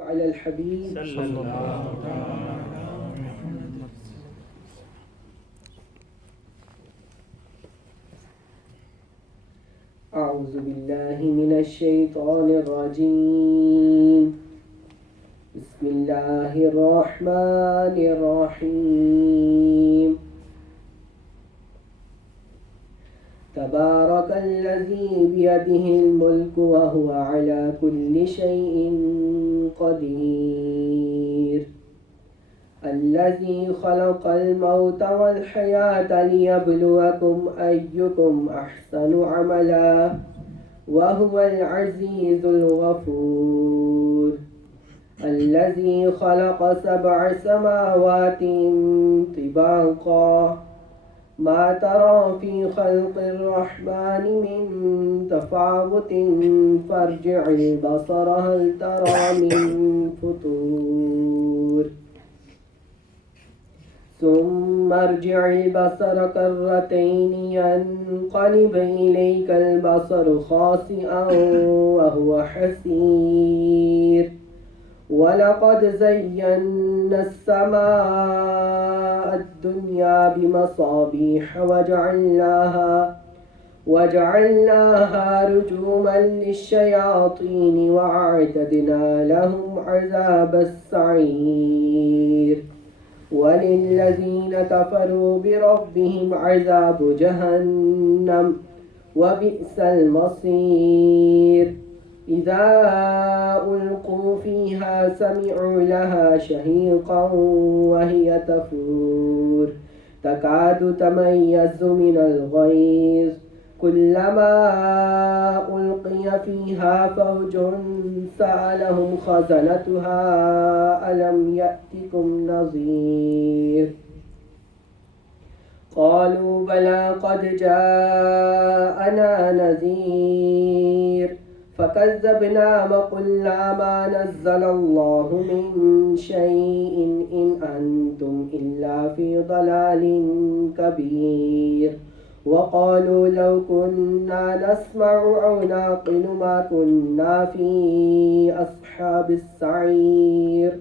على الحبيب صلى الله على محمد. أعوذ بالله من الشيطان الرجيم. بسم الله الرحمن الرحيم. تبارك الذي بيده الملك وهو على كل شيء قدير. الذي خلق الموت والحياة ليبلوكم أيكم أحسن عملا وهو العزيز الغفور. الذي خلق 7 سماوات طباقا ما ترى في خلق الرحمن من تفاوت فارجع البصر هل ترى من فطور ثم ارجع البصر كرتين ينقلب إليك البصر خاسئا وهو حسير. ولقد زينا السماء الدنيا بمصابيح وجعلناها رجوما للشياطين وأعتدنا لهم عذاب السعير. وللذين كفروا بربهم عذاب جهنم وبئس المصير. إذا ألقوا فيها سمعوا لها شهيقا وهي تفور تكاد تميز من الغيظ كلما ألقي فيها فوج سألهم خزنتها ألم يأتكم نذير قالوا بلى قد جاءنا نذير فكذبنا وقلنا ما نزل الله من شيء إن أنتم إلا في ضلال كبير. وقالوا لو كنا نسمع أو نعقل ما كنا في أصحاب السعير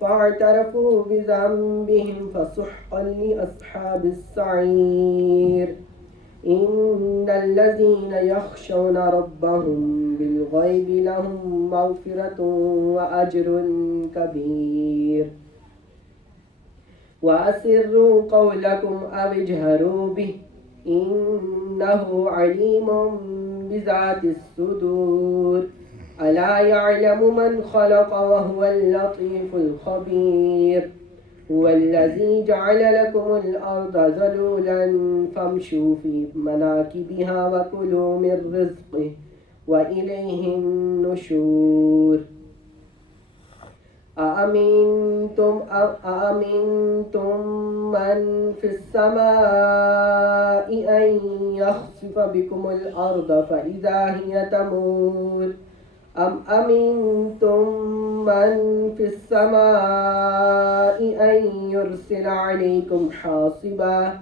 فاعترفوا بذنبهم فسحقا لأصحاب السعير. إن الذين يخشون ربهم بالغيب لهم مغفرة وأجر كبير. وأسروا قولكم أو اجهروا به إنه عليم بذات الصدور. ألا يعلم من خلق وهو اللطيف الخبير. هو الذي جعل لكم الأرض ذلولا فامشوا في مناكبها وكلوا من رزقه وإليه النشور. أأمنتم من في السماء أن يخسف بكم الأرض فإذا هي تمور أم أمنتم من في السماء أن يرسل عليكم حاصبا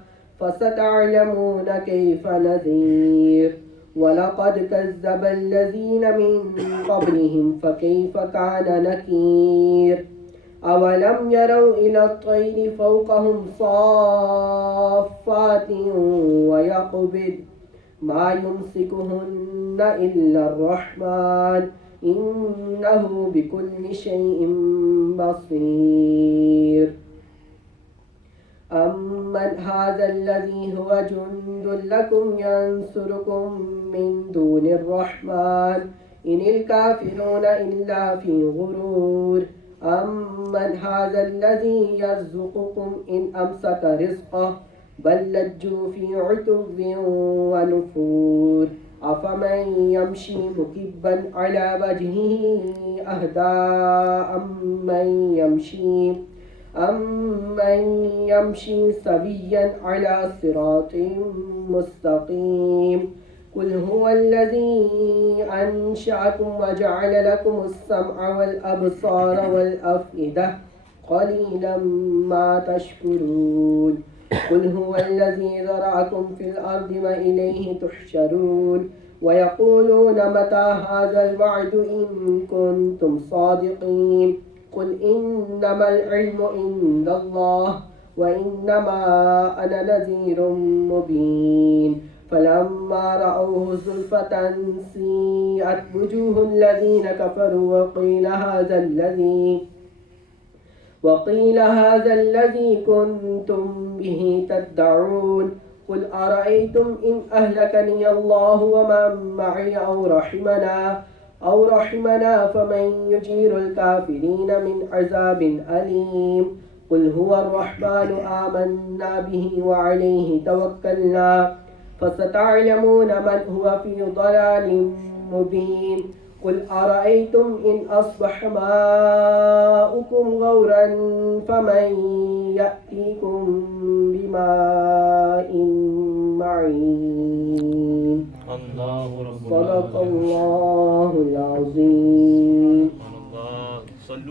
فستعلمون كيف نذير. ولقد كذب الذين من قبلهم فكيف كان نكير. أولم يروا إلى الطير فوقهم صافات ويقبض ما يمسكهن إلا الرحمن إنه بكل شيء بصير. أمن هذا الذي هو جند لكم ينصركم من دون الرحمن إن الكافرون إلا في غرور. أمن هذا الذي يرزقكم إن أمسك رزقه بل لجوا في عتب ونفور. أفمن يمشي مكبا على وجهه أهدى أمن يمشي سويا على صراط مستقيم. قل هو الذي أنشأكم وجعل لكم السمع والأبصار والأفئدة قليلا ما تشكرون. قل هو الذي ذرأكم في الأرض وإليه تحشرون. ويقولون متى هذا الوعد إن كنتم صادقين قل إنما العلم عند الله وإنما أنا نذير مبين فلما رأوه زلفة سيئت وجوه الذين كفروا وقيل هذا الذي كنتم به تدعون قل أرأيتم إن أهلكني الله ومن معي أو رحمنا فمن يجير الكافرين من عذاب أليم قل هو الرحمن آمنا به وعليه توكلنا فستعلمون من هو في ضلال مبين قل أرأيتم إن أصبح ماؤكم غورا فمن يأتيكم بماء معين الله رب صدق العالمين. الله العظيم.